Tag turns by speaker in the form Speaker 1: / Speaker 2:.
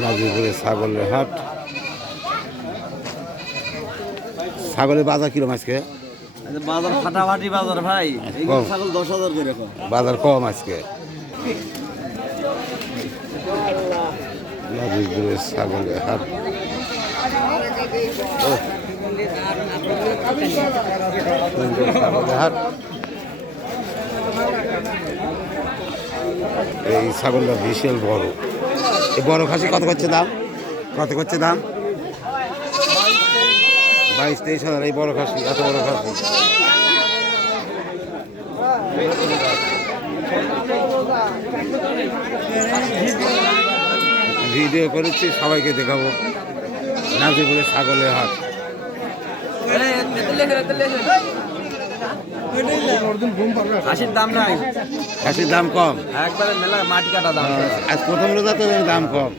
Speaker 1: নাজিরপুরে ছাগলের হাট। ছাগলের বাজার কিরম আজকে?
Speaker 2: আচ্ছা, বাজার ফাটাফাটি বাজার ভাই। ছাগল দশ হাজার করে
Speaker 1: বাজার কম আজকে। নাজিরপুরে ছাগলের হাট। হাট? এই ছাগলটা বিশাল বড়। এই বড় খাসি কত করছে দাম? কত করছে দাম? বাইশ, তেইশ হাজার, এই বড় খাসি, এত বড় খাসি। ভিডিও করেছি, সবাইকে দেখাবো। নাজিপুরে ছাগলের হাট।
Speaker 2: খাসির দাম নাই।
Speaker 1: খাসির দাম কম?
Speaker 2: একবারে মেলা মাটি কাটা দাম।
Speaker 1: আজ প্রথম রোজাতে দাম কম।